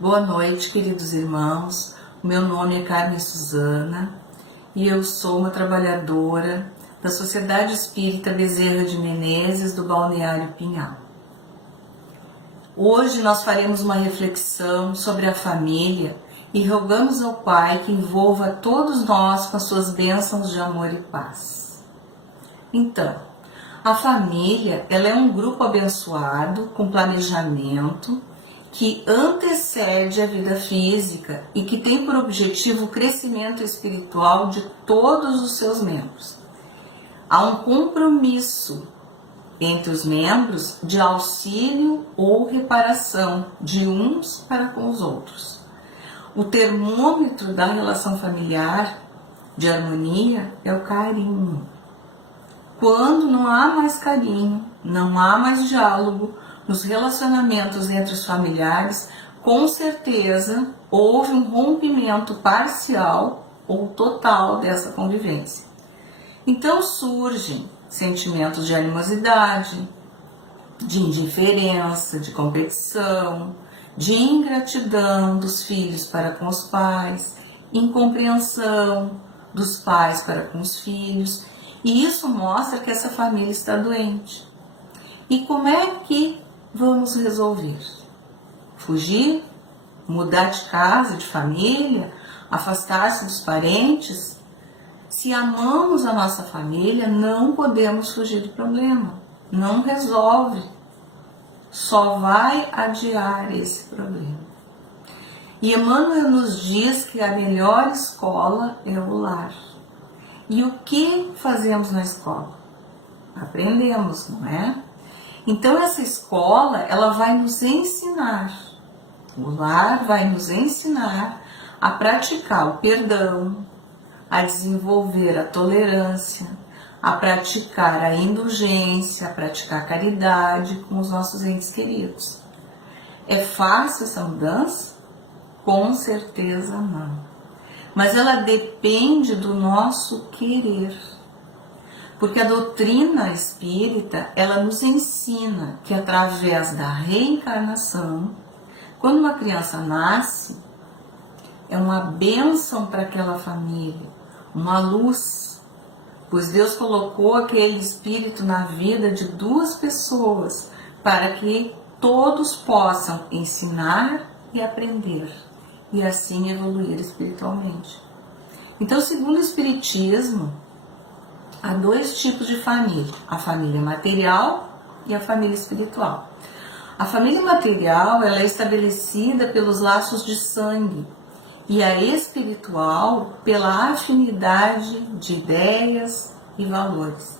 Boa noite, queridos irmãos. Meu nome é Carmen Suzana e eu sou uma trabalhadora da Sociedade Espírita Bezerra de Menezes, do Balneário Pinhal. Hoje nós faremos uma reflexão sobre a família e rogamos ao Pai que envolva todos nós com as suas bênçãos de amor e paz. Então, a família, ela é um grupo abençoado com planejamento que antecede a vida física e que tem por objetivo o crescimento espiritual de todos os seus membros. Há um compromisso entre os membros de auxílio ou reparação de uns para com os outros. O termômetro da relação familiar de harmonia é o carinho. Quando não há mais carinho, não há mais diálogo nos relacionamentos entre os familiares, com certeza houve um rompimento parcial ou total dessa convivência. Então surgem sentimentos de animosidade, de indiferença, de competição, de ingratidão dos filhos para com os pais, incompreensão dos pais para com os filhos, e isso mostra que essa família está doente. E como é que vamos resolver? Fugir? Mudar de casa, de família? Afastar-se dos parentes? Se amamos a nossa família, não podemos fugir do problema. Não resolve. Só vai adiar esse problema. E Emmanuel nos diz que a melhor escola é o lar. E o que fazemos na escola? Aprendemos, não é? Então essa escola, ela vai nos ensinar, o lar vai nos ensinar a praticar o perdão, a desenvolver a tolerância, a praticar a indulgência, a praticar a caridade com os nossos entes queridos. É fácil essa mudança? Com certeza não. Mas ela depende do nosso querer. Porque a doutrina espírita, ela nos ensina que através da reencarnação, quando uma criança nasce, é uma bênção para aquela família, uma luz, pois Deus colocou aquele espírito na vida de duas pessoas para que todos possam ensinar e aprender e assim evoluir espiritualmente. Então, segundo o Espiritismo, há dois tipos de família, a família material e a família espiritual. A família material, ela é estabelecida pelos laços de sangue e a espiritual pela afinidade de ideias e valores.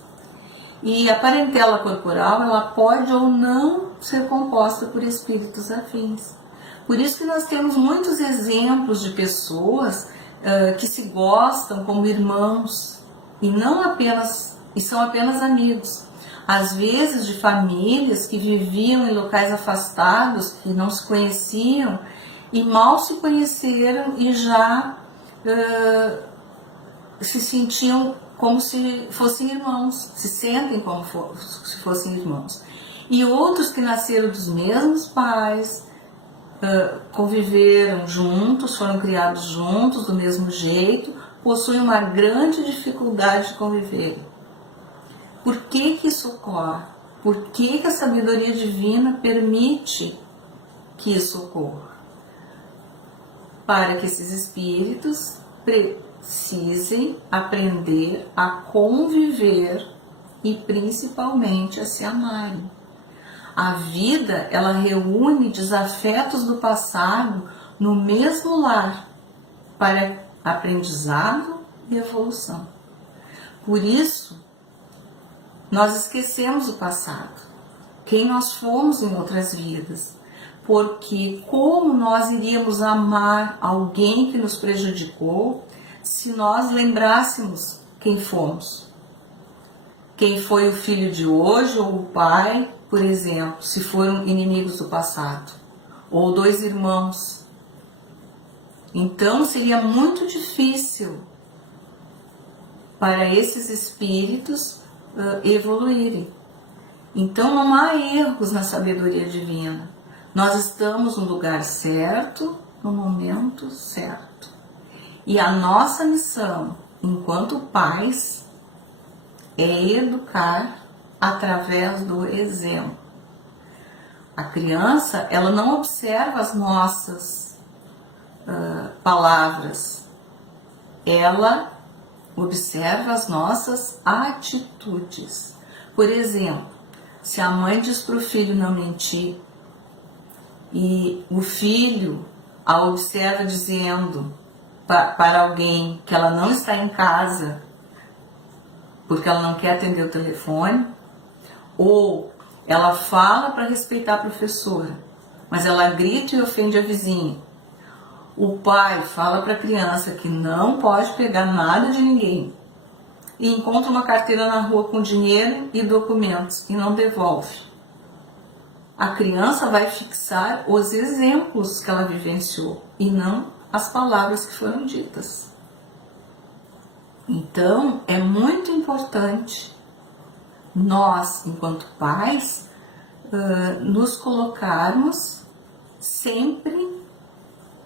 E a parentela corporal, ela pode ou não ser composta por espíritos afins. Por isso que nós temos muitos exemplos de pessoas que se gostam como irmãos, e são apenas amigos. Às vezes de famílias que viviam em locais afastados, que não se conheciam e mal se conheceram e já se sentiam como se fossem irmãos, se sentem como se fossem irmãos. E outros que nasceram dos mesmos pais, conviveram juntos, foram criados juntos do mesmo jeito, possuem uma grande dificuldade de conviver. Por que isso ocorre? Por que a sabedoria divina permite que isso ocorra? Para que esses espíritos precisem aprender a conviver e principalmente a se amarem. A vida, ela reúne desafetos do passado no mesmo lar para aprendizado e evolução. Por isso, nós esquecemos o passado, quem nós fomos em outras vidas, porque como nós iríamos amar alguém que nos prejudicou se nós lembrássemos quem fomos? Quem foi o filho de hoje ou o pai, por exemplo, se foram inimigos do passado, ou dois irmãos. Então seria muito difícil para esses espíritos evoluírem. Então não há erros na sabedoria divina. Nós estamos no lugar certo, no momento certo. E a nossa missão, enquanto pais, é educar através do exemplo. A criança, ela não observa as nossas palavras, ela observa as nossas atitudes. Por exemplo, se a mãe diz para o filho não mentir e o filho a observa dizendo para alguém que ela não está em casa porque ela não quer atender o telefone, ou ela fala para respeitar a professora, mas ela grita e ofende a vizinha. O pai fala para a criança que não pode pegar nada de ninguém e encontra uma carteira na rua com dinheiro e documentos e não devolve. A criança vai fixar os exemplos que ela vivenciou e não as palavras que foram ditas. Então, é muito importante nós, enquanto pais, nos colocarmos sempre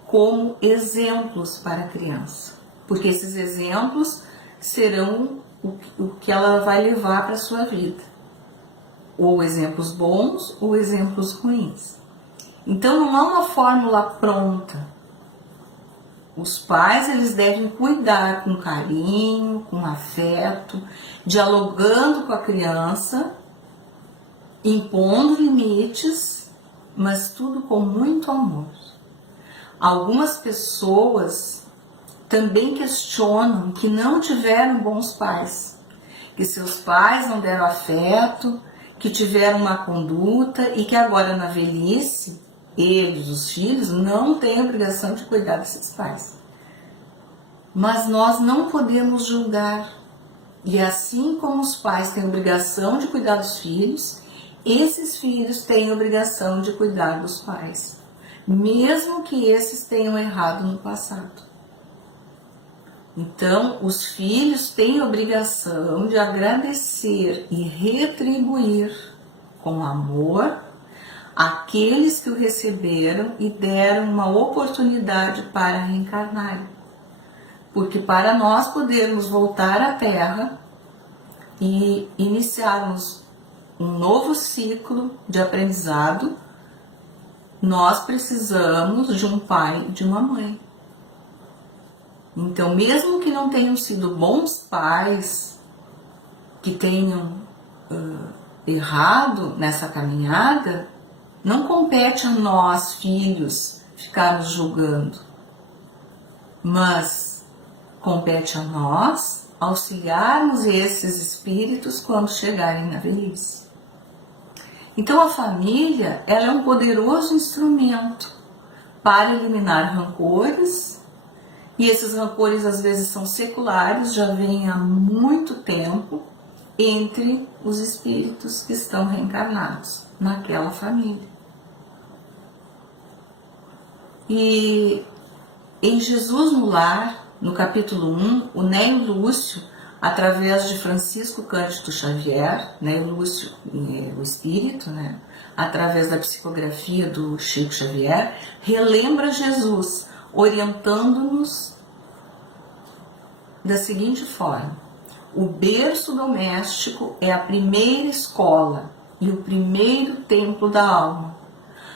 como exemplos para a criança, porque esses exemplos serão o que ela vai levar para a sua vida, ou exemplos bons ou exemplos ruins. Então não há uma fórmula pronta. Os pais, eles devem cuidar com carinho, com afeto, dialogando com a criança, impondo limites, mas tudo com muito amor. Algumas pessoas também questionam que não tiveram bons pais, que seus pais não deram afeto, que tiveram uma conduta e que agora na velhice, eles, os filhos, não têm a obrigação de cuidar desses pais. Mas nós não podemos julgar. E assim como os pais têm a obrigação de cuidar dos filhos, esses filhos têm a obrigação de cuidar dos pais, mesmo que esses tenham errado no passado. Então, os filhos têm a obrigação de agradecer e retribuir com amor aqueles que o receberam e deram uma oportunidade para reencarnar. Porque para nós podermos voltar à Terra e iniciarmos um novo ciclo de aprendizado, nós precisamos de um pai e de uma mãe. Então, mesmo que não tenham sido bons pais, que tenham errado nessa caminhada, não compete a nós, filhos, ficarmos julgando, mas compete a nós auxiliarmos esses espíritos quando chegarem na velhice. Então, a família, ela é um poderoso instrumento para eliminar rancores. E esses rancores às vezes são seculares, já vêm há muito tempo entre os espíritos que estão reencarnados naquela família. E em Jesus no Lar, no capítulo 1, o Nélio Lúcio, através de Francisco Cândido Xavier, Nélio Lúcio, o espírito, né, através da psicografia do Chico Xavier, relembra Jesus, orientando-nos da seguinte forma: o berço doméstico é a primeira escola e o primeiro templo da alma.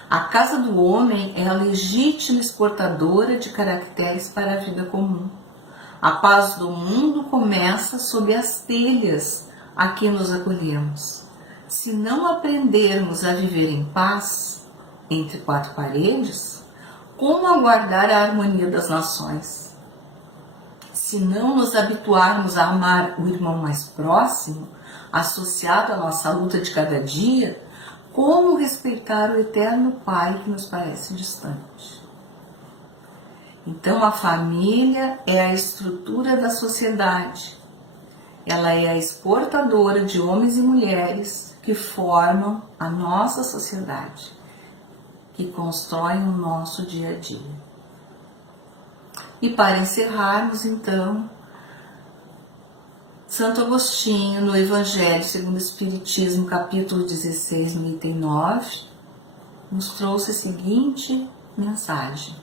A casa do homem é a legítima exportadora de caracteres para a vida comum. A paz do mundo começa sob as telhas a que nos acolhemos. Se não aprendermos a viver em paz, entre quatro paredes, como aguardar a harmonia das nações? Se não nos habituarmos a amar o irmão mais próximo, associado à nossa luta de cada dia, como respeitar o eterno Pai que nos parece distante? Então, a família é a estrutura da sociedade. Ela é a exportadora de homens e mulheres que formam a nossa sociedade, que constroem o nosso dia a dia. E para encerrarmos, então, Santo Agostinho, no Evangelho segundo o Espiritismo, capítulo 16, no item 9, nos trouxe a seguinte mensagem: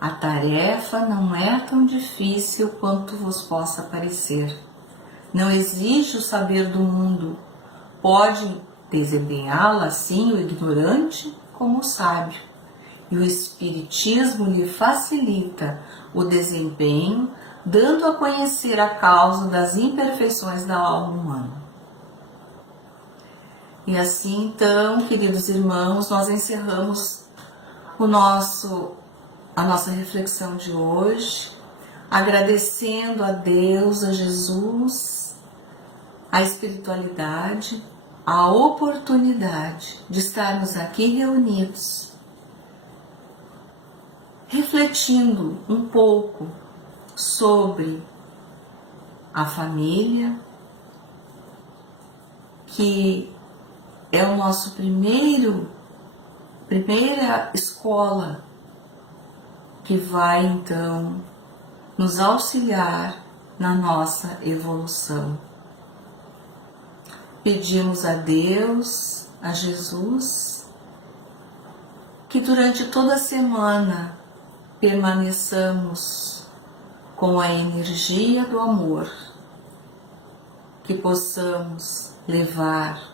a tarefa não é tão difícil quanto vos possa parecer. Não exige o saber do mundo. Pode desempenhá-la assim o ignorante como o sábio. E o Espiritismo lhe facilita o desempenho, dando a conhecer a causa das imperfeições da alma humana. E assim, então, queridos irmãos, nós encerramos a nossa reflexão de hoje, agradecendo a Deus, a Jesus, a espiritualidade, a oportunidade de estarmos aqui reunidos, refletindo um pouco sobre a família, que é o nosso primeira escola que vai então nos auxiliar na nossa evolução. Pedimos a Deus, a Jesus, que durante toda a semana permaneçamos com a energia do amor, que possamos levar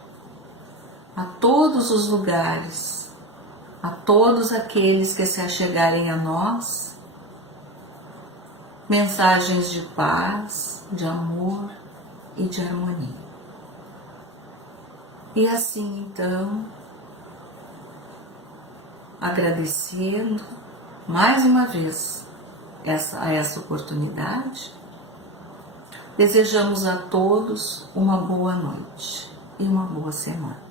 a todos os lugares, a todos aqueles que se achegarem a nós, mensagens de paz, de amor e de harmonia. E assim, então, agradecendo mais uma vez essa oportunidade, desejamos a todos uma boa noite e uma boa semana.